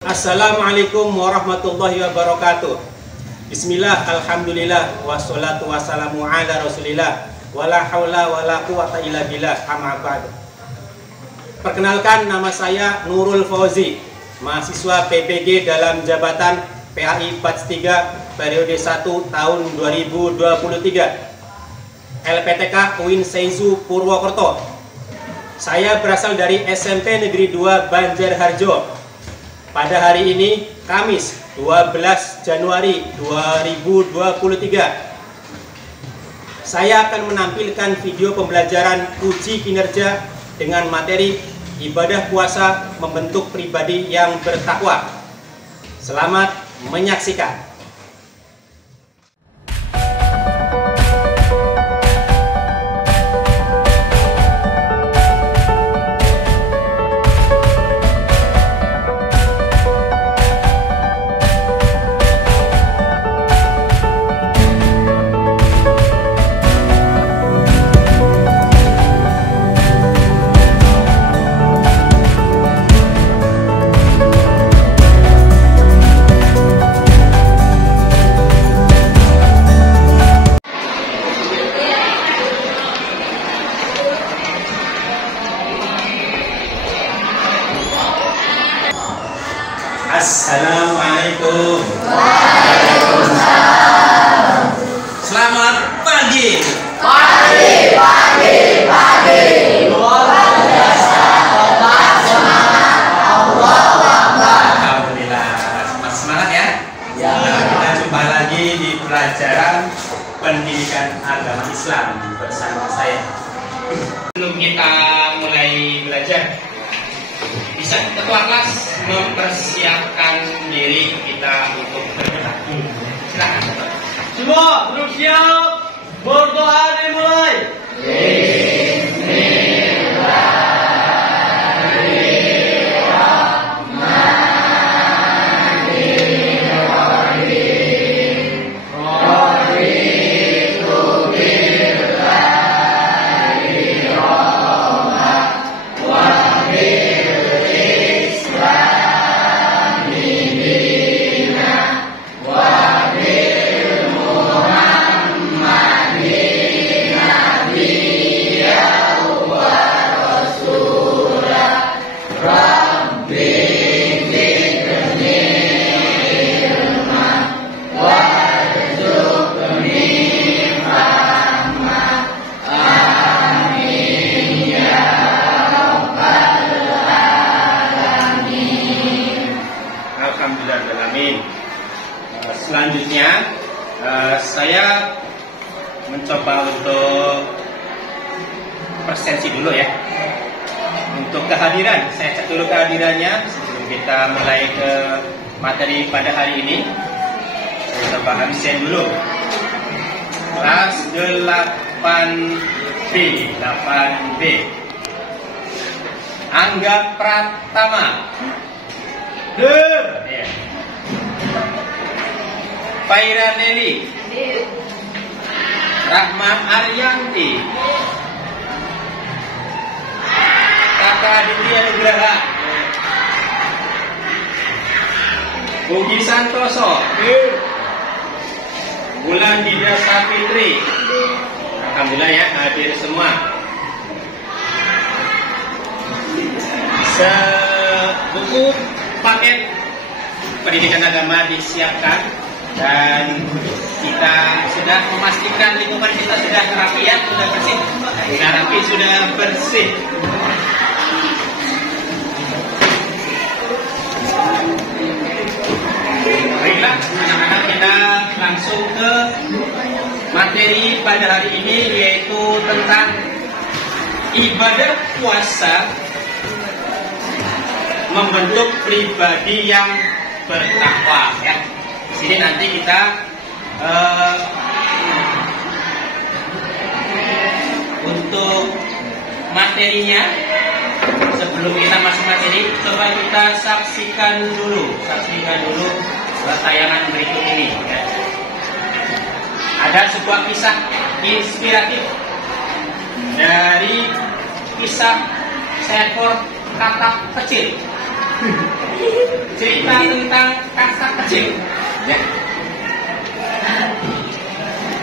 Assalamualaikum warahmatullahi wabarakatuh. Bismillah, alhamdulillah, wassalatu wassalamu ala rasulillah, wala hawla wala quwata illa billah, amma ba'd. Perkenalkan, nama saya Nurul Fauzi, mahasiswa PPG dalam jabatan PAI Batch 3 periode 1 tahun 2023, LPTK UIN Seizu Purwokerto. Saya berasal dari SMP Negeri 2 Banjarharjo. Pada hari ini, Kamis 12 Januari 2023, saya akan menampilkan video pembelajaran uji kinerja dengan materi ibadah puasa membentuk pribadi yang bertakwa. Selamat menyaksikan. Assalamualaikum. Waalaikumsalam. Selamat pagi. Pagi. Luar biasa. Tetap semangat. Allahu Akbar. Alhamdulillah. Semangat ya. Ya. Nah, kita jumpa lagi di pelajaran pendidikan agama Islam bersama saya. Sebelum kita mulai belajar, bisa ketua kelas mempersiapkan diri kita untuk berdoa. Silakan. Semua belum siap, berdoa dimulai. Selanjutnya saya mencoba untuk presensi dulu ya. Untuk kehadiran, saya cek dulu kehadirannya sebelum kita mulai ke materi pada hari ini. Saya coba absen dulu. Kelas 8B, 8B. Angga Pratama. Ya. Faira Nelly, Rahma Aryanti, Kakak Aditya Nugraha, Bugi Santoso, Bulan Dida Sapitri. Alhamdulillah ya, hadir semua. Buku paket pendidikan agama disiapkan. Dan kita sudah memastikan lingkungan kita sudah rapi ya, sudah bersih. Sudah rapi, sudah bersih. Baiklah, anak-anak, kita langsung ke materi pada hari ini, yaitu tentang ibadah puasa membentuk pribadi yang bertakwa ya. Sini nanti kita untuk materinya, sebelum kita masuk materi, coba kita saksikan dulu tayangan berikut ini ya. Ada sebuah kisah inspiratif dari kisah seekor katak kecil cerita tentang kata kecil. Ya.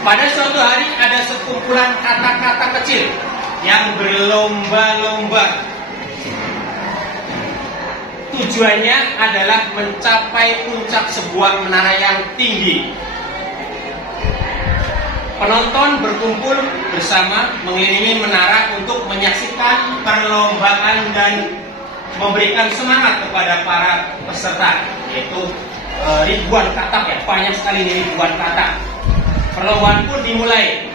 Pada suatu hari ada sekumpulan kata-kata kecil yang berlomba-lomba. Tujuannya adalah mencapai puncak sebuah menara yang tinggi. Penonton berkumpul bersama mengelilingi menara untuk menyaksikan perlombaan dan memberikan semangat kepada para peserta, yaitu ribuan katak ya, banyak sekali ribuan katak. Perlombaan pun dimulai.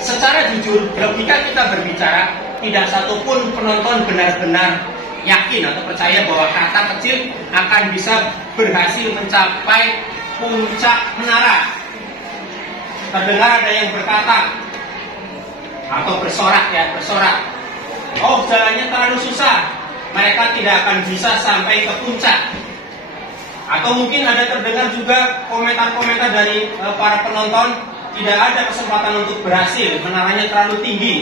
Secara jujur, logika kita berbicara, tidak satupun penonton benar-benar yakin atau percaya bahwa kata kecil akan bisa berhasil mencapai puncak menara. Terdengar ada yang berkata atau bersorak ya, bersorak. Oh, jalannya terlalu susah, mereka tidak akan bisa sampai ke puncak. Atau mungkin ada terdengar juga komentar-komentar dari para penonton, tidak ada kesempatan untuk berhasil, menaranya terlalu tinggi.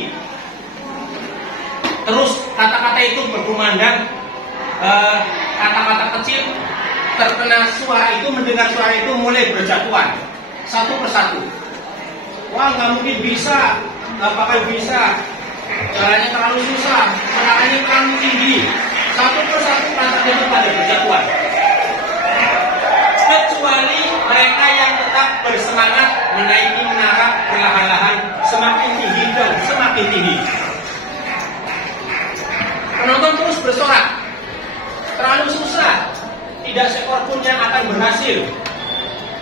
Terus kata-kata itu berkumandang, kata-kata kecil terkena suara itu, mendengar suara itu mulai berjatuhan satu persatu. Wah, nggak mungkin bisa, nggak bakal bisa, jalannya terlalu susah, menaranya terlalu tinggi. Satu persatu kata itu pada berjatuhan. Kecuali mereka yang tetap bersemangat menaiki menara perlahan-lahan, semakin tinggi dan semakin tinggi. Penonton terus bersorak, terlalu susah, tidak seekor pun yang akan berhasil,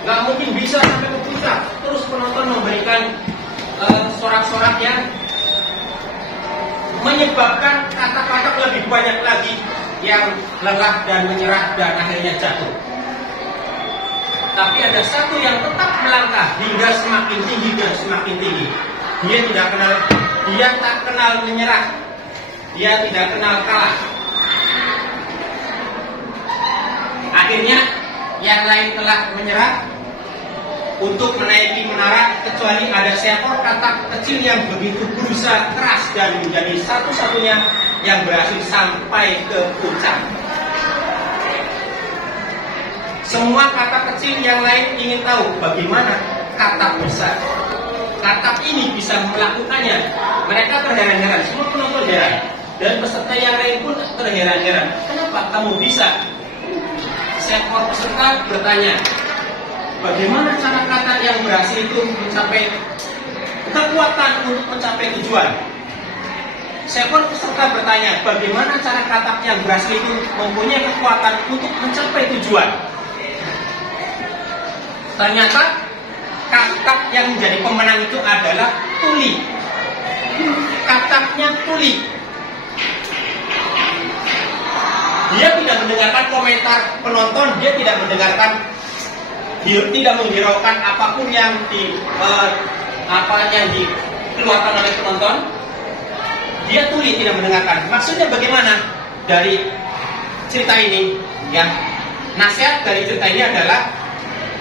nggak mungkin bisa sampai ke puncak. Terus penonton memberikan sorak-sorak yang menyebabkan kata-kata lebih banyak lagi yang lelah dan menyerah dan akhirnya jatuh. Tapi ada satu yang tetap melangkah hingga semakin tinggi dan semakin tinggi. Dia tak kenal menyerah. Dia tidak kenal kalah. Akhirnya yang lain telah menyerah untuk menaiki menara, kecuali ada seekor katak kecil yang begitu berusaha keras dan menjadi satu-satunya yang berhasil sampai ke puncak. Semua katak kecil yang lain ingin tahu bagaimana katak besar, katak ini bisa melakukannya. Mereka terheran-heran, semua penonton heran, dan peserta yang lain pun terheran-heran. Kenapa kamu bisa? Seekor peserta bertanya, bagaimana cara katak yang berhasil itu mencapai kekuatan untuk mencapai tujuan? Seekor peserta bertanya, bagaimana cara katak yang berhasil itu mempunyai kekuatan untuk mencapai tujuan? Ternyata katak yang menjadi pemenang itu adalah tuli. Kataknya tuli. Dia tidak mendengarkan komentar penonton, dia tidak mendengarkan, tidak menghiraukan apapun yang dikeluarkan oleh penonton. Dia tuli, tidak mendengarkan. Maksudnya bagaimana dari cerita ini? Ya, nasihat dari cerita ini adalah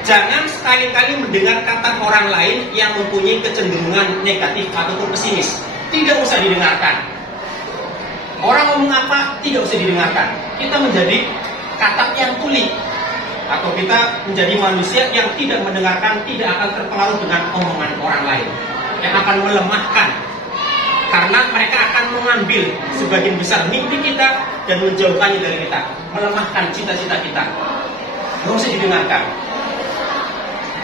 jangan sekali-kali mendengar kata orang lain yang mempunyai kecenderungan negatif ataupun pesimis. Tidak usah didengarkan. Orang ngomong apa, tidak usah didengarkan. Kita menjadi katak yang tuli, atau kita menjadi manusia yang tidak mendengarkan, tidak akan terpengaruh dengan omongan orang lain, yang akan melemahkan. Karena mereka akan mengambil sebagian besar mimpi kita dan menjauhkannya dari kita, melemahkan cita-cita kita. Tidak usah didengarkan.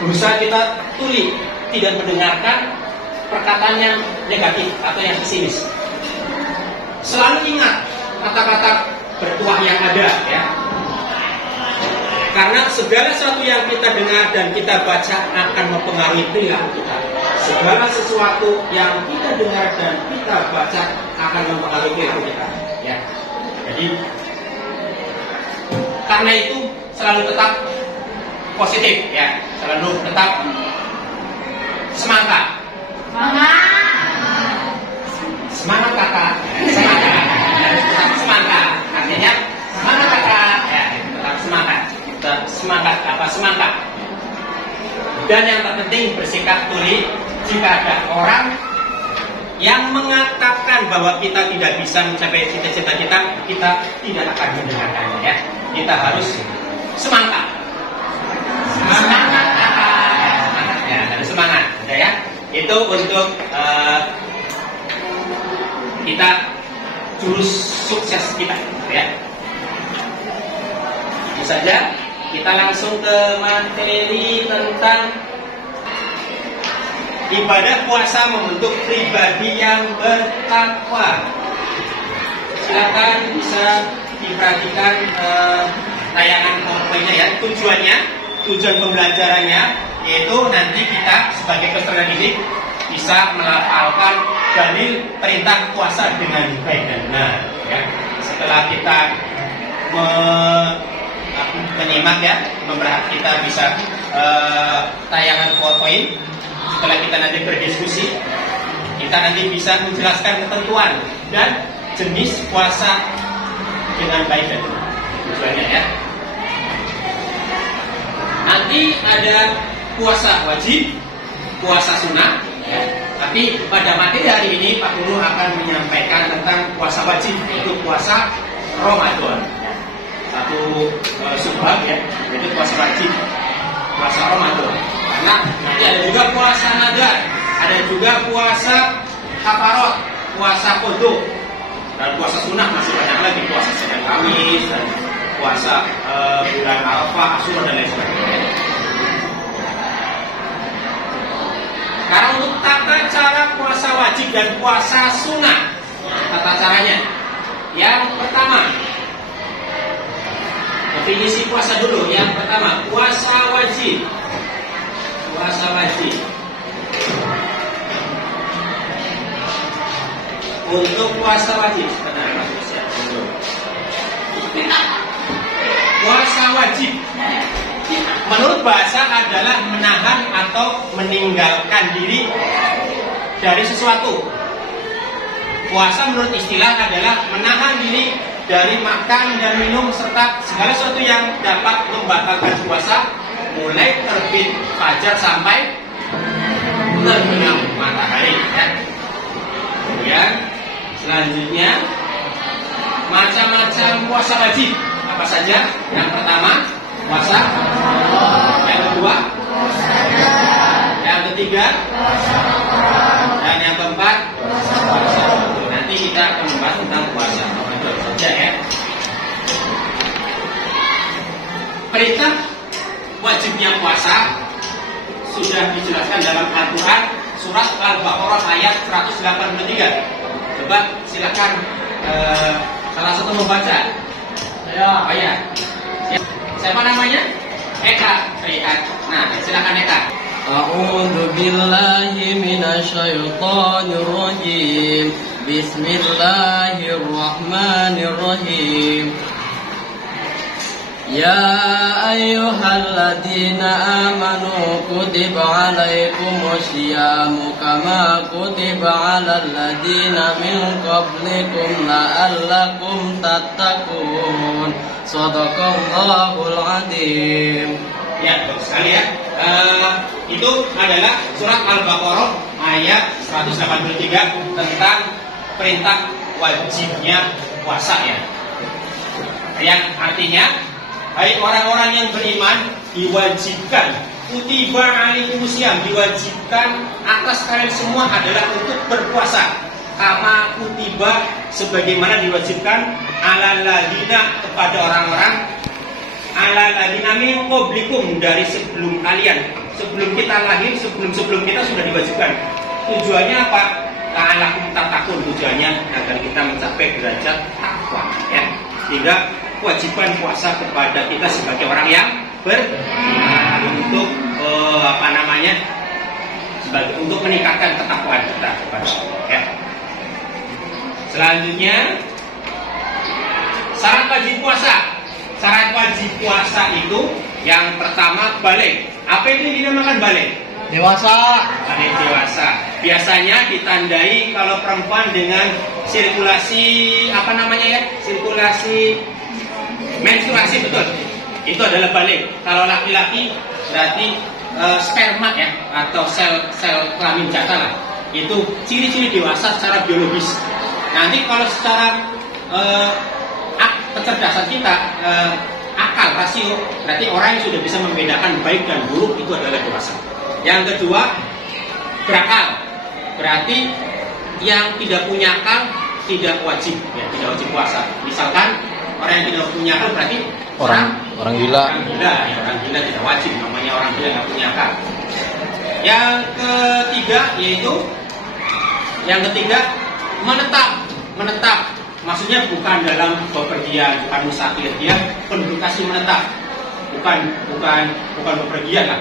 Berusaha kita tuli, tidak mendengarkan perkataan yang negatif atau yang pesimis. Selalu ingat kata-kata bertuah yang ada, ya. Karena segala sesuatu yang kita dengar dan kita baca akan mempengaruhi perilaku kita. Segala sesuatu yang kita dengar dan kita baca akan mempengaruhi perilaku kita, ya. Jadi karena itu selalu tetap positif, ya, selalu tetap semangat. Semangat kakak, tetap semangat. Artinya semangat kakak, ya, tetap semangat. Tetap semangat. Dan yang terpenting bersikap tuli. Jika ada orang yang mengatakan bahwa kita tidak bisa mencapai cita-cita kita tidak akan mendengarkannya ya. Kita harus semangat. Semangat ya, harus semangat ya. Itu untuk kita jurus sukses kita ya. Itu saja. Kita langsung ke materi tentang ibadah puasa membentuk pribadi yang bertakwa. Silakan bisa diperhatikan tayangan PowerPoint-nya ya. Tujuan pembelajarannya yaitu nanti kita sebagai peserta didik bisa melafalkan dalil perintah puasa dengan baik dan benar. Ya. Setelah kita menyimak ya, kita bisa tayangan PowerPoint. Setelah kita nanti berdiskusi, kita nanti bisa menjelaskan ketentuan dan jenis puasa dengan baik dan benar. Tujuannya ya. Nanti ada puasa wajib, puasa sunnah. Ya. Tapi pada materi hari ini Pak Guru akan menyampaikan tentang puasa wajib, yaitu puasa Ramadan. Satu subbab ya, yaitu puasa wajib, puasa Ramadan. Karena nanti ada juga puasa nadar, ada juga puasa kafarot, puasa qadha, dan puasa sunnah masih banyak lagi, puasa Senin Kamis, dan puasa bulan Arafah, Asyura dan lain sebagainya. Karena untuk tata cara puasa wajib dan puasa sunnah, tata caranya, yang pertama, definisi puasa dulu. Yang pertama, puasa wajib. Puasa wajib. Untuk puasa wajib, benar maksudnya. Puasa wajib menurut bahasa adalah menahan atau meninggalkan diri dari sesuatu. Puasa menurut istilah adalah menahan diri dari makan dan minum serta segala sesuatu yang dapat membatalkan puasa, mulai terbit fajar sampai terbenam matahari ya. Kemudian selanjutnya macam-macam puasa wajib apa saja? Yang pertama puasa, yang kedua yang ketiga, dan yang keempat puasa. Nanti kita akan membahas tentang puasa saja ya. Perintah wajibnya puasa sudah dijelaskan dalam Al-Quran surat Al-Baqarah ayat 183. Coba silakan salah satu membaca. Ya. Oh ya. Siapa namanya? Eka. Nah, silakan Eka. A'udzu billahi minasyaitonir rajim. Bismillahirrahmanirrahim. Ya ayyuhalladzina amanu kutiba alaikumusyamu kama kutiba alal ladzina min qablikum la'allakum tattaqun. Shadaqallahul adzim. Ya, bagus sekali ya. Itu adalah surat Al-Baqarah ayat 183 tentang perintah wajibnya puasa ya. Yang artinya, hai orang-orang yang beriman, diwajibkan, kutiba alaikumusiyam, diwajibkan atas kalian semua adalah untuk berpuasa. Kama kutiba, sebagaimana diwajibkan alal ladina, kepada orang-orang alal ladina min qablikum, dari sebelum kalian, sebelum kita lahir, sebelum kita sudah diwajibkan. Tujuannya apa? La'allakum tattaqun, tujuannya agar kita mencapai derajat takwa ya. Sehingga kewajiban puasa kepada kita sebagai orang yang beriman untuk untuk meningkatkan ketakwaan kita kepada Allah ya. Selanjutnya syarat wajib puasa. Syarat wajib puasa itu yang pertama balik. Apa itu dinamakan balik? Dewasa. Balik dewasa. Biasanya ditandai kalau perempuan dengan sirkulasi sirkulasi menstruasi, betul. Itu adalah balik. Kalau laki-laki berarti sperma ya, atau sel kelamin jantan lah. Itu ciri-ciri dewasa secara biologis. Nanti kalau secara kecerdasan kita, akal, rasio, berarti orang yang sudah bisa membedakan baik dan buruk itu adalah dewasa. Yang kedua, berakal. Berarti yang tidak punya akal tidak wajib, ya, tidak wajib puasa. Misalkan orang yang tidak punya akal berarti orang gila. Orang gila, ya, orang gila tidak wajib, namanya orang gila nggak punya akal. Yang ketiga yaitu menetap. Maksudnya bukan dalam bepergian, bukan musafir, dia penduduk asli menetap. Bukan bepergian,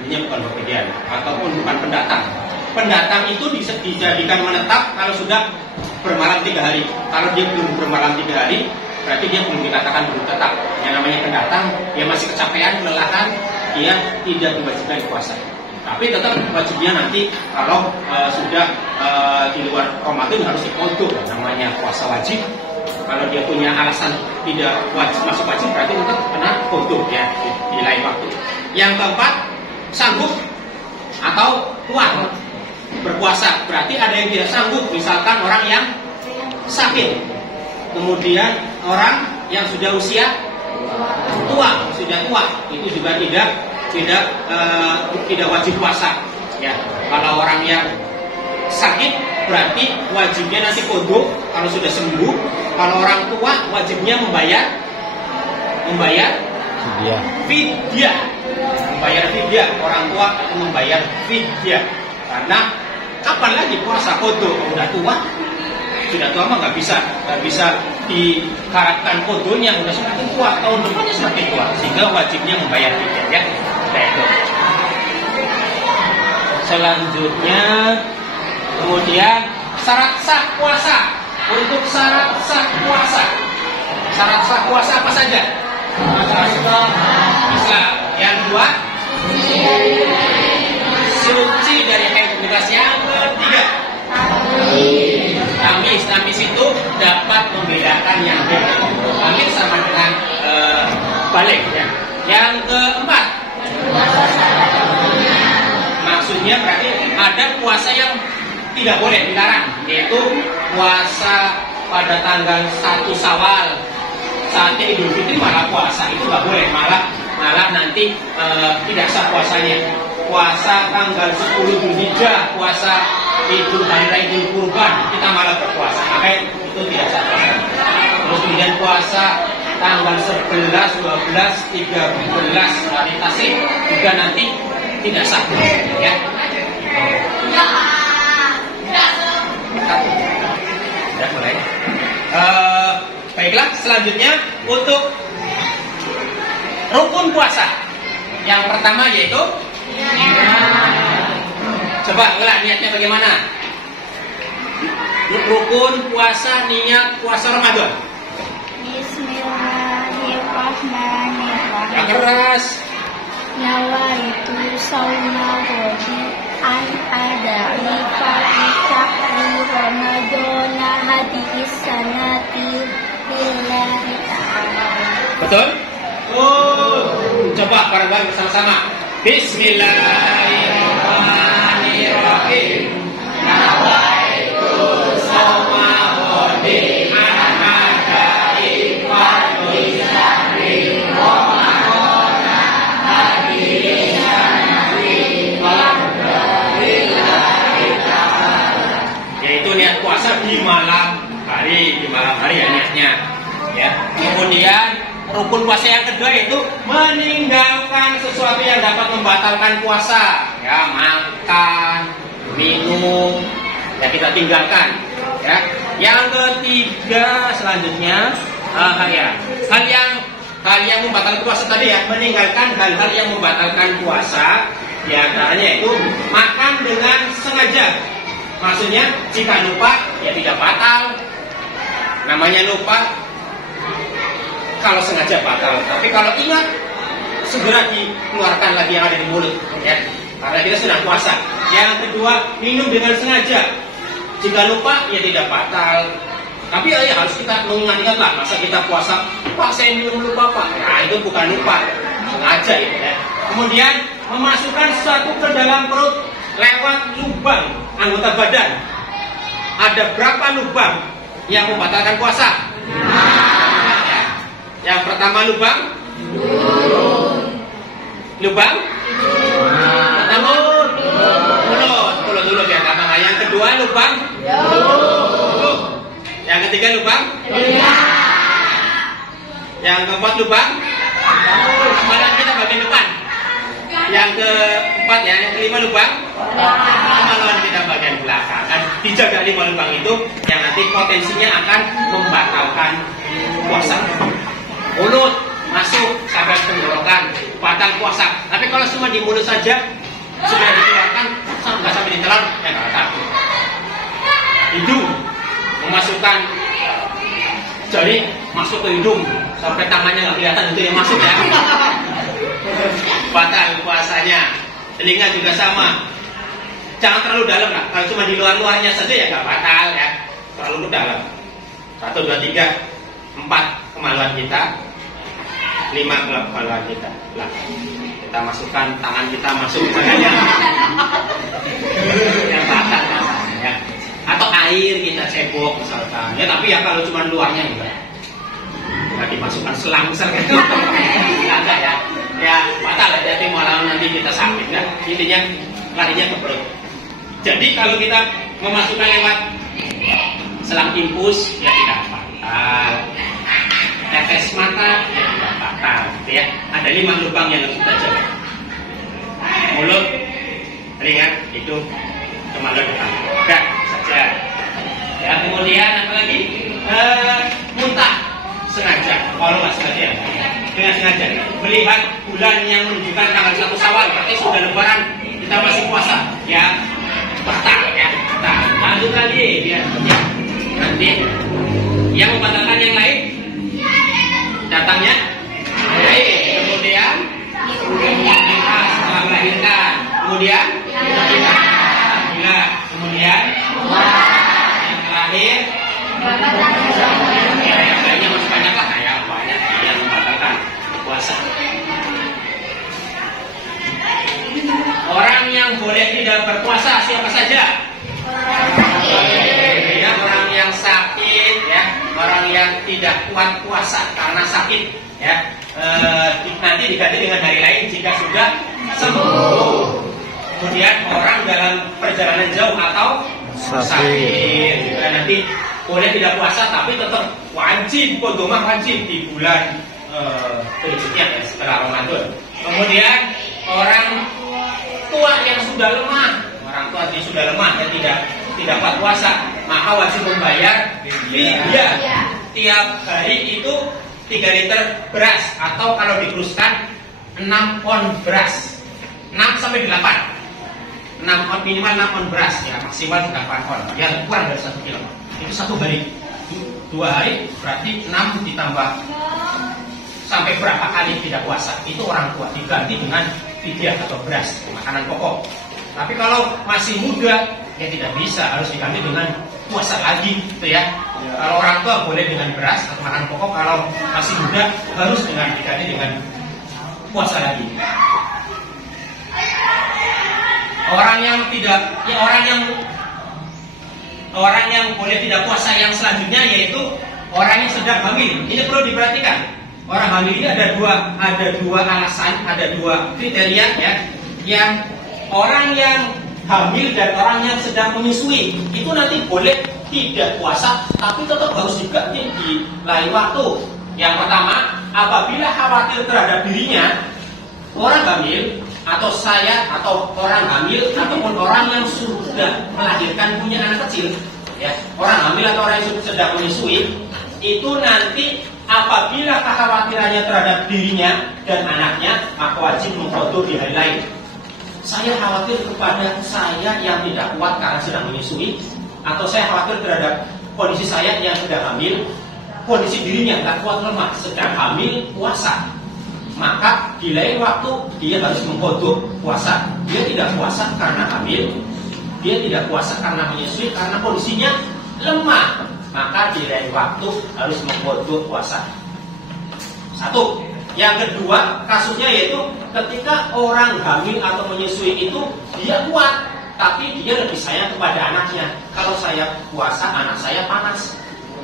intinya bukan bepergian, ataupun bukan pendatang. Pendatang itu dijadikan menetap kalau sudah bermalam 3 hari. Kalau dia belum bermalam 3 hari, berarti dia belum dikatakan belum tetap. Yang namanya pendatang, dia masih kecapean, kelelahan, dia tidak diwajibkan puasa. Tapi tetap wajibnya nanti kalau sudah di luar Ramadan harus dikodok, namanya puasa wajib. Kalau dia punya alasan tidak wajib masuk wajib, berarti tetap kena kodok ya di lain waktu. Yang keempat, sanggup atau kuat berpuasa. Berarti ada yang tidak sanggup, misalkan orang yang sakit, kemudian orang yang sudah usia tua, itu juga tidak wajib puasa. Ya, kalau orang yang sakit berarti wajibnya nanti kodok kalau sudah sembuh. Kalau orang tua wajibnya membayar fidyah. Membayar fidyah, orang tua membayar fidyah. Karena kapan lagi puasa kodok? Sudah tua mah nggak bisa diharapkan kodonya, udah semakin tua, tahun depannya semakin tua, sehingga wajibnya membayar fidyah ya. Itu. Selanjutnya, kemudian syarat sah puasa. Untuk syarat sah puasa apa saja? Islam. Yang kedua, suci dari haid bekas. Yang ketiga, Tamis itu dapat membedakan yang beda. Tamis sama dengan balik ya. Yang keempat, maksudnya berarti ada puasa yang tidak boleh, dilarang, yaitu puasa pada tanggal 1 Syawal. Saatnya Idul Fitri malah puasa, itu nggak boleh, malah nanti tidak sah puasanya. Puasa tanggal 10 Dzulhijjah, puasa Hari Raya Idul Kurban, kita malah berpuasa, makanya itu tidak sah puasa. Terus kemudian puasa tanggal 11, 12, 13 hari Tasyrik juga nanti tidak sah ya. Sudah mulai. Baiklah, selanjutnya untuk rukun puasa. Yang pertama yaitu coba niatnya bagaimana? Rukun puasa, niat puasa Ramadan. Bismillahirrahmanirrahim. Yang keras. Nawaitu sauma ghadi an ada'i syahri Ramadana hadhihi sanati lillahi ta'ala. Betul? Coba bareng-bareng bersama-sama. Bismillahirrahmanirrahim. Nawaitu sauma ghadi an ada'i syahri Ramadana hadhihi sanati lillahi ta'ala. Yaitu niat puasa di malam hari ya niatnya ya. Kemudian rukun puasa yang kedua itu meninggalkan sesuatu yang dapat membatalkan puasa ya, makan, minum ya kita tinggalkan ya. Yang ketiga selanjutnya hal yang membatalkan puasa tadi ya, meninggalkan hal-hal yang membatalkan puasa. Di antaranya itu makan dengan sengaja. Maksudnya jika lupa ya tidak batal. Namanya lupa kalau sengaja batal. Tapi kalau ingat segera dikeluarkan lagi yang ada di mulut ya. Karena kita sedang puasa. Yang kedua, minum dengan sengaja. Jika lupa ya tidak batal. Tapi ya harus kita mengingat-ingat lah. Masa kita puasa, Pak saya minum lupa Pak. Nah itu bukan lupa, sengaja itu ya. Kemudian memasukkan sesuatu ke dalam perut lewat lubang anggota badan, ada berapa lubang yang membatalkan puasa? Ya. Yang pertama lubang mulut dulu ya pertama. Yang kedua lubang mulut. Yang ketiga lubang yang keempat lubang kemaluan kita bagian depan. Yang keempat ya, yang kelima lubang kemaluan kita bagian belakang. Kan dijaga 5 lubang itu yang nanti potensinya akan membatalkan puasa. Mulut masuk sampai tenggorokan batal puasa. Tapi kalau cuma di mulut saja sudah dikeluarkan nggak sampai ditelan ya nggak batal. Hidung memasukkan jari masuk ke hidung sampai tangannya nggak kelihatan, itu yang masuk ya batal puasanya. Telinga juga sama, jangan terlalu dalam lah. Kalau cuma di luarnya saja ya nggak batal ya, terlalu ke dalam. 1, 2, 3, 4 kemaluan kita, 5 kemaluan kita. Lah, kita masukkan tangan kita masuk badannya yang batal ya. Atau air kita cebok misalkan ya, tapi ya kalau cuma luarnya enggak dimasukkan selang misalkan enggak ya batal ya, jadi malah nanti kita sakit kan, intinya larinya ke perut. Jadi kalau kita memasukkan lewat selang infus ya tidak batal, tetes mata ya tidak batal gitu ya. Ada 5 lubang yang harus kita jaga: mulut, telinga, hidung, kemaluan depan. Enggak saja ya. Kemudian apa lagi? Muntah sengaja, kalau nggak sengaja dengan sengaja melihat bulan yang menunjukkan tanggal 1 Syawal berarti sudah lebaran, kita masih puasa ya, batal ya. Nah, lanjut lagi biar ya, nanti yang membatalkan yang lain datangnya kemudian nikah setelah melahirkan, kemudian gila, kemudian yang terakhir yang lainnya masih banyak lah ya, banyak yang membatalkan puasa. Orang yang boleh tidak berpuasa siapa saja? Ya, orang yang sakit ya, orang yang tidak kuat puasa karena sakit ya, nanti diganti dengan hari lain jika sudah sembuh. Kemudian orang dalam perjalanan jauh atau sakit juga nanti boleh tidak puasa, tapi tetap wajib qodhomah, wajib di bulan berikutnya ya, setelah Ramadan. Kemudian orang tua yang sudah lemah, orang tua yang sudah lemah dan tidak kuat puasa, maka wajib membayar fidyah. Tiap hari itu 3 liter beras, atau kalau dikuruskan 6 pon beras, 6 sampai 8. 6 on, minimal 6 on beras ya, maksimal 8 on ya, kurang dari 1 kilo. Itu 1 hari. 2 hari berarti 6 ditambah sampai berapa kali tidak puasa. Itu orang tua diganti dengan fidyah atau beras, makanan pokok. Tapi kalau masih muda ya tidak bisa, harus diganti dengan puasa lagi gitu ya. Kalau orang tua boleh dengan beras atau makanan pokok, kalau masih muda harus diganti dengan puasa lagi. Orang yang tidak, ya orang yang boleh tidak puasa yang selanjutnya yaitu orang yang sedang hamil. Ini perlu diperhatikan. Orang hamil ini ada dua alasan, ada 2 kriteria ya. Yang orang yang hamil dan orang yang sedang menyusui itu nanti boleh tidak puasa, tapi tetap harus diganti di lain waktu. Yang pertama, apabila khawatir terhadap dirinya, orang hamil atau saya atau orang hamil ataupun orang yang sudah melahirkan punya anak kecil ya, orang hamil atau orang yang sedang menyusui itu nanti apabila kekhawatirannya terhadap dirinya dan anaknya, maka wajib mengqadha di hari lain. Saya khawatir kepada saya yang tidak kuat karena sedang menyusui, atau saya khawatir terhadap kondisi saya yang sedang hamil, kondisi dirinya tidak kuat, lemah, sedang hamil puasa, maka di lain waktu dia harus mengqadha puasa. Dia tidak puasa karena hamil, dia tidak puasa karena menyusui, karena kondisinya lemah, maka di lain waktu harus mengqadha puasa. 1. Yang kedua kasusnya yaitu ketika orang hamil atau menyusui itu dia kuat, tapi dia lebih sayang kepada anaknya. Kalau saya puasa, anak saya panas.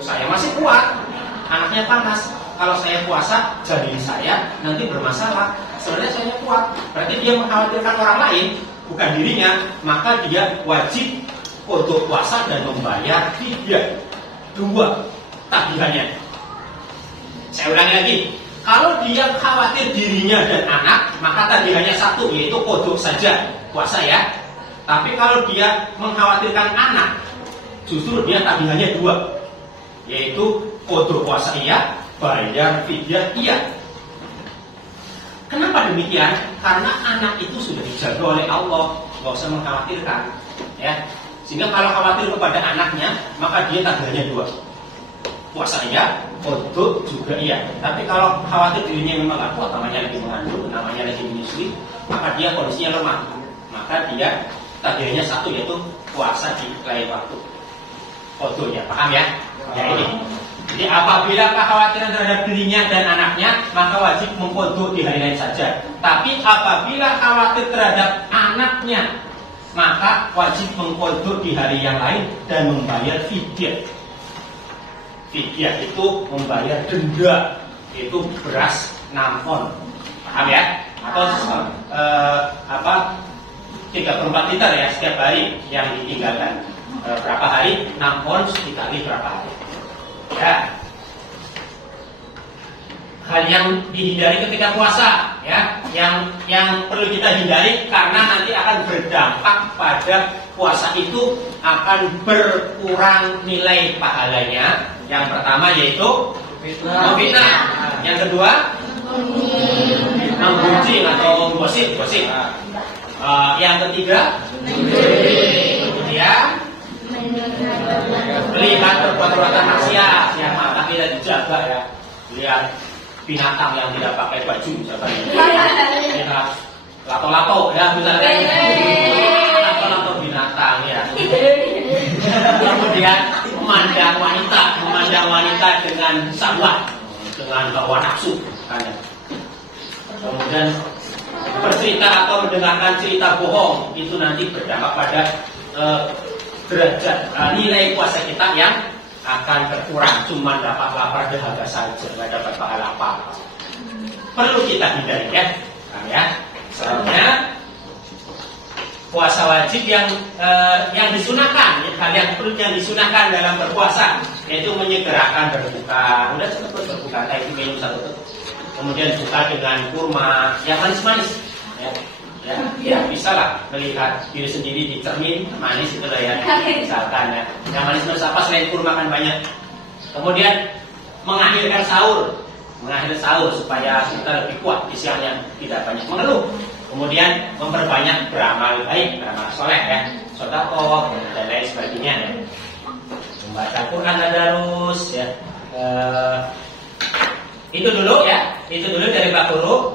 Saya masih kuat, anaknya panas. Kalau saya puasa, janin saya nanti bermasalah. Sebenarnya saya kuat. Berarti dia mengkhawatirkan orang lain, bukan dirinya. Maka dia wajib untuk puasa dan membayar fidyah 2 tagihannya. Saya ulangi lagi. Kalau dia khawatir dirinya dan anak, maka tagihannya 1, yaitu kodok saja, puasa ya. Tapi kalau dia mengkhawatirkan anak, justru dia tagihannya 2, yaitu kodok puasa iya, bayar fidyah iya. Kenapa demikian? Karena anak itu sudah dijaga oleh Allah, nggak usah mengkhawatirkan, ya. Sehingga kalau khawatir kepada anaknya, maka dia tagihannya 2. Puasa iya, kodok juga iya. Tapi kalau khawatir dirinya memang gak kuat, namanya lagi mengandung, namanya lagi menyusui, maka dia kondisinya lemah. Maka dia tagihannya 1, yaitu puasa di lain waktu. Kodoknya, paham ya? Ya ini. Jadi apabila kekhawatiran terhadap dirinya dan anaknya, maka wajib mengkodok di hari lain saja. Tapi apabila khawatir terhadap anaknya, maka wajib mengkodok di hari yang lain dan membayar fidyah. Fidyah itu membayar denda, itu beras 6 on, paham ya? Atau 3/4 liter ya setiap hari yang ditinggalkan. Berapa hari? 6 on dikali berapa hari? Ya. Hal yang dihindari ketika puasa, ya, yang perlu kita hindari karena nanti akan berdampak pada puasa itu akan berkurang nilai pahalanya. Yang pertama yaitu memfitnah. Yang kedua menggunjing atau gosip. Yang ketiga kemudian melihat perbuatan maksiat yang mata tidak dijaga ya. Lihat binatang yang tidak pakai baju, lihat lato-lato ya misalnya, lato-lato binatang ya. Kemudian memandang wanita dengan syahwat, dengan hawa nafsu kan. Kemudian bercerita atau mendengarkan cerita bohong, itu nanti berdampak pada derajat nilai puasa kita yang akan berkurang, cuma dapat lapar dahaga saja, nggak dapat pahala apa. Perlu kita hindari ya, Soalnya puasa wajib yang disunahkan, hal yang perlu yang disunahkan dalam berpuasa, yaitu menyegerakan berbuka. Udah cukup berbuka, itu minum 1 tuh. Kemudian buka dengan kurma yang manis-manis, ya bisa lah melihat diri sendiri di cermin manis itu lah ya, misalkan ya. Yang manis-manis apa selain kurma kan banyak. Kemudian mengakhirkan sahur supaya kita lebih kuat di siangnya, tidak banyak mengeluh. Kemudian memperbanyak beramal baik, beramal soleh ya, sedekah dan lain sebagainya ya. Membaca Quran tadarus ya. Itu dulu dari Pak Guru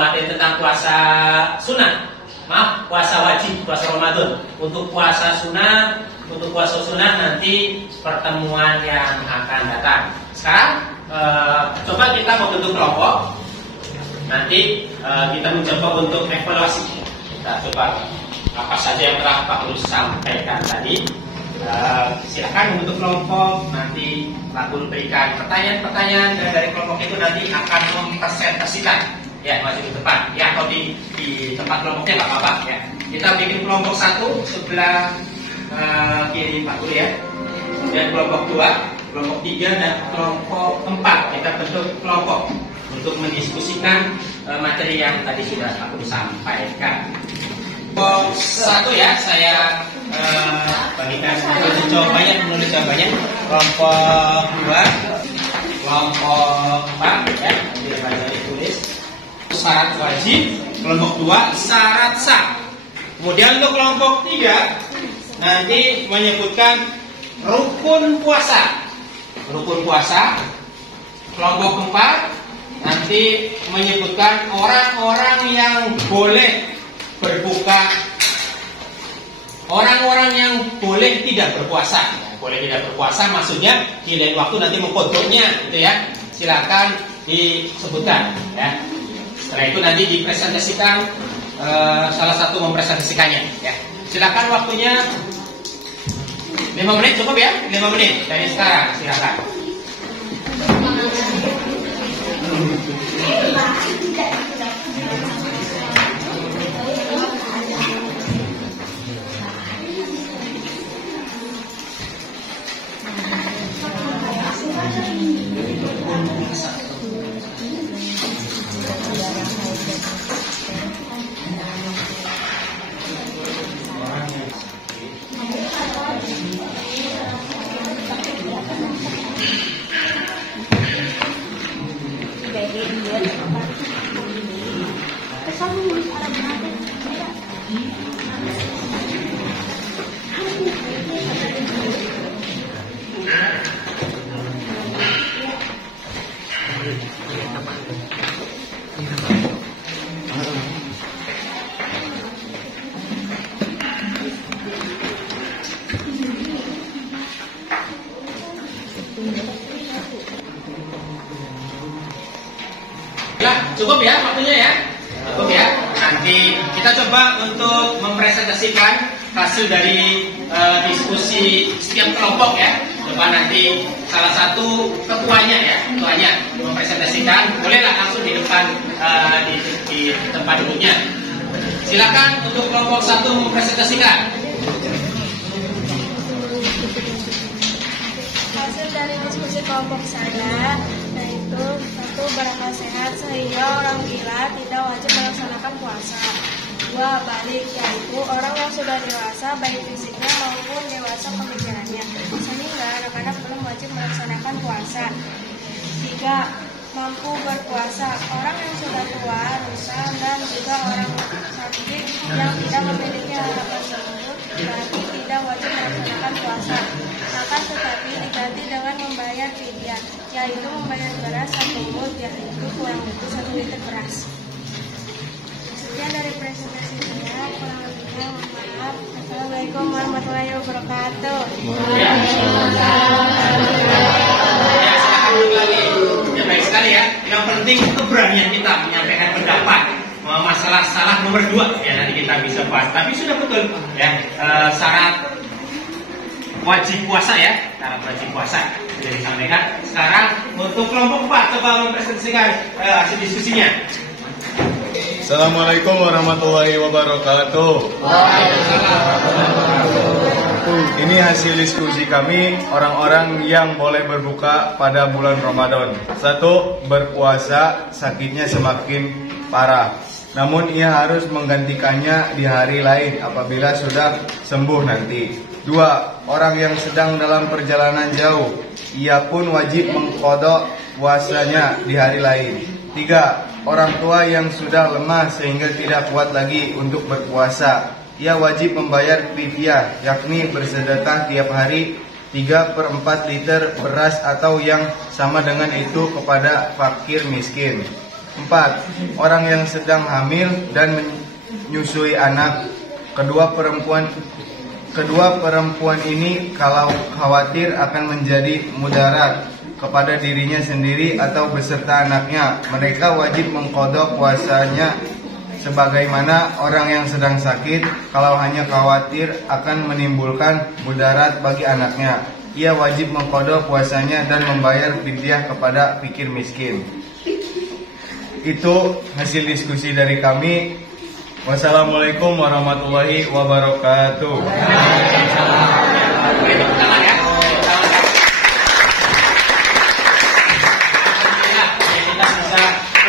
materi tentang puasa sunnah. Puasa wajib, puasa Ramadan. Untuk puasa sunnah nanti pertemuan yang akan datang. Sekarang coba kita membentuk kelompok. Nanti kita mencoba untuk evaluasi. Kita coba apa saja yang telah Pak Guru sampaikan tadi. Silakan membentuk kelompok. Nanti Pak Guru berikan pertanyaan-pertanyaan dan dari kelompok itu nanti akan mempresentasikan. Ya, masih di depan. Ya, atau di tempat kelompoknya nggak apa-apa ya. Kita bikin kelompok 1 sebelah kiri Pak Guru ya. Dan kelompok 2, kelompok 3 dan kelompok 4. Kita bentuk kelompok untuk mendiskusikan materi yang tadi sudah aku sampaikan. Kelompok 1 ya, saya bagikan menulis jawabannya. Kelompok 2, kelompok 4 ya, ditulis syarat wajib. Kelompok 2 syarat sah. Kemudian untuk kelompok 3 nanti menyebutkan rukun puasa. Kelompok 4 nanti menyebutkan orang-orang yang boleh berbuka, orang-orang yang boleh tidak berpuasa. Boleh tidak berpuasa maksudnya di lain waktu nanti mengkodoknya gitu ya. Silakan disebutkan ya. Setelah itu nanti dipresentasikan, salah satu mempresentasikannya ya. Silakan waktunya 5 menit cukup ya? 5 menit dari sekarang, silakan. Cukup ya waktunya ya? Cukup ya. Nanti kita coba untuk mempresentasikan hasil dari diskusi setiap kelompok ya. Coba nanti salah satu ketuanya mempresentasikan. Bolehlah langsung di depan di tempat duduknya. Silakan untuk kelompok 1 mempresentasikan. Hasil dari diskusi kelompok saya yaitu 1. Berakal sehat sehingga orang gila tidak wajib melaksanakan puasa. 2. Balik, yaitu orang yang sudah dewasa baik fisiknya maupun dewasa pemikirannya sehingga anak-anak belum wajib melaksanakan puasa. 3. Mampu berpuasa, orang yang sudah tua, rusa, dan juga orang sakit yang tidak memiliki harapan tersebut berarti tidak wajib melaksanakan puasa. Akan tetapi diganti dengan membayar fidyah, yaitu membayar beras 1 mud, yaitu kurang lebih 1 liter beras. Sekian dari presentasi saya, kurang lebihnya mohon maaf. Assalamualaikum warahmatullahi wabarakatuh. Ya, silakan lagi. Ya, baik sekali ya. Yang penting keberanian kita menyampaikan pendapat. Masalah salah nomor 2 ya nanti kita bisa bahas. Tapi sudah betul ya syarat wajib puasa ya, syarat wajib puasa sudah disampaikan. Sekarang untuk kelompok 4 coba mempresentasikan hasil diskusinya. Assalamualaikum warahmatullahi wabarakatuh. Ini hasil diskusi kami orang-orang yang boleh berbuka pada bulan Ramadan. 1. Berpuasa sakitnya semakin parah, namun ia harus menggantikannya di hari lain apabila sudah sembuh nanti. 2. Orang yang sedang dalam perjalanan jauh, ia pun wajib mengqadha puasanya di hari lain. 3. Orang tua yang sudah lemah sehingga tidak kuat lagi untuk berpuasa, ia wajib membayar fidyah, yakni bersedekah tiap hari 3/4 liter beras atau yang sama dengan itu kepada fakir miskin. 4. Orang yang sedang hamil dan menyusui anak, kedua perempuan ini kalau khawatir akan menjadi mudarat kepada dirinya sendiri atau beserta anaknya, mereka wajib mengqadha puasanya sebagaimana orang yang sedang sakit. Kalau hanya khawatir akan menimbulkan mudarat bagi anaknya, ia wajib mengqadha puasanya dan membayar fidyah kepada fakir miskin. Itu hasil diskusi dari kami. Wassalamualaikum warahmatullahi wabarakatuh.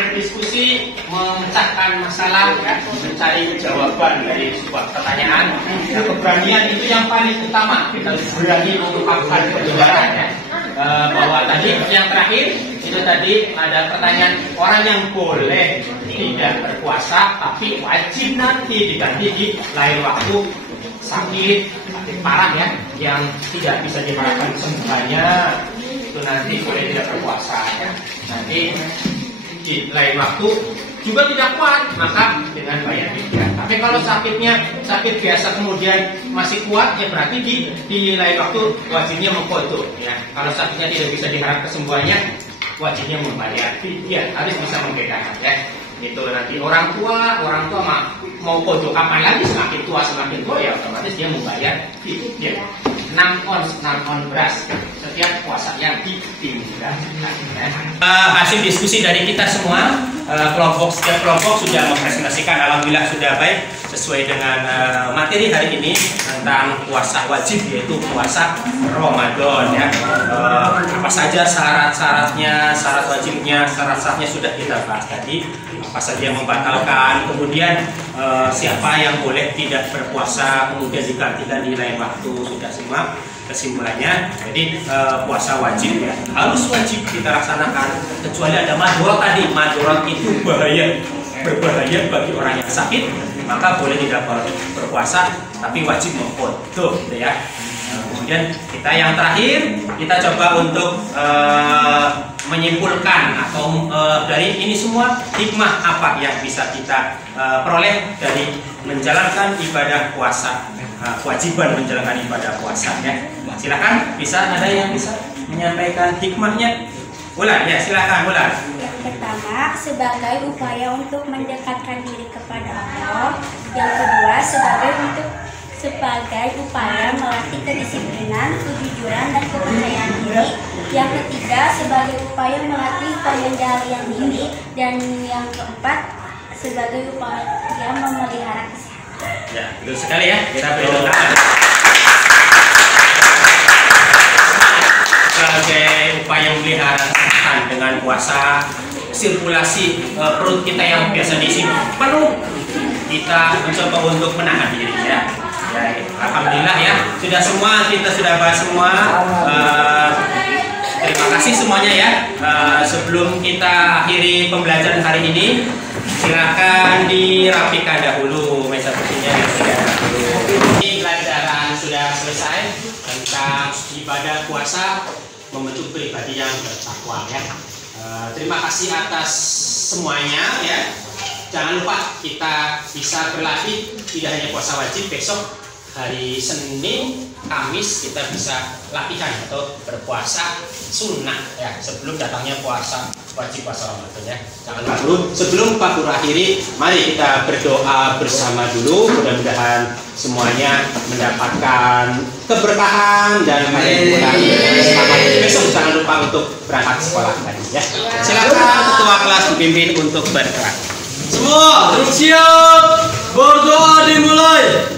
Berdiskusi memecahkan masalah ya, mencari jawaban dari sebuah pertanyaan. Nah, keberanian itu yang paling utama. Kita berani mengungkapkan kebenaran ya. Bahwa tadi yang terakhir itu tadi ada pertanyaan orang yang boleh tidak berpuasa tapi wajib nanti diganti di lain waktu sakit parah ya, yang tidak bisa diharapkan kesembuhannya itu nanti boleh tidak berpuasa ya. Nanti di lain waktu juga tidak kuat, maka dengan bayar fidyah. Tapi kalau sakitnya sakit biasa kemudian masih kuat, ya berarti di lain waktu wajibnya mengqadha ya. Kalau sakitnya tidak bisa diharap kesembuhannya, wajibnya membayar fidyah. Harus bisa membedakan ya. Itu nanti orang tua mah mau pojok kapan lagi, semakin tua ya otomatis dia membayar ya 6 on beras setiap puasa yang ditinggalkan. Hasil diskusi dari kita semua, setiap kelompok sudah mempresentasikan, alhamdulillah sudah baik sesuai dengan materi hari ini tentang puasa wajib, yaitu puasa Ramadan ya. Apa saja syarat-syaratnya, syarat wajibnya, syarat-syaratnya sudah kita bahas tadi. Apa saja yang membatalkan, kemudian siapa yang boleh tidak berpuasa, kemudian digantikan di lain waktu, sudah semua kesimpulannya. Jadi puasa wajib ya, harus wajib kita laksanakan, kecuali ada madorot tadi. Madorot itu berbahaya bagi orang yang sakit, maka boleh tidak berpuasa, tapi wajib mengkot tuh gitu ya. Kemudian kita yang terakhir, kita coba untuk menyimpulkan atau dari ini semua hikmah apa yang bisa kita peroleh dari menjalankan ibadah puasa, kewajiban menjalankan ibadah puasa ya. Silakan, ada yang bisa menyampaikan hikmahnya? Ulan ya, silakan Ulan. Yang pertama, sebagai upaya untuk mendekatkan diri kepada Allah. Yang kedua, sebagai upaya melatih kedisiplinan, kejujuran, dan kepercayaan diri. Yang ketiga, sebagai upaya melatih pengendalian diri. Dan yang keempat, sebagai upaya memelihara kesehatan. Ya, betul sekali ya. Kita beri tepuk tangan. Sebagai upaya memelihara kesehatan dengan puasa, sirkulasi perut kita yang biasa diisi penuh, kita mencoba untuk menahan diri ya. Alhamdulillah ya, kita sudah bahas semua. Terima kasih semuanya ya. Sebelum kita akhiri pembelajaran hari ini, silakan dirapikan dahulu meja kursinya. Ini pelajaran sudah selesai tentang ibadah puasa membentuk pribadi yang bertakwa ya. Terima kasih atas semuanya ya. Jangan lupa kita bisa berlatih, tidak hanya puasa wajib, besok hari Senin, Kamis kita bisa latihan atau berpuasa sunnah ya, sebelum datangnya puasa wajib, puasa Ramadan ya. Jangan lupa dulu, sebelum Pak Guru akhiri, mari kita berdoa bersama dulu. Mudah-mudahan semuanya mendapatkan keberkahan dan selamat. Besok jangan lupa untuk berangkat sekolah tadi ya. Silakan ketua kelas dipimpin untuk bergerak. Semua siap, berdoa dimulai.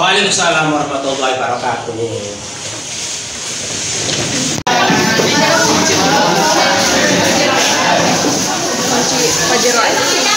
Waalaikumsalam warahmatullahi wabarakatuh. Pajero aja.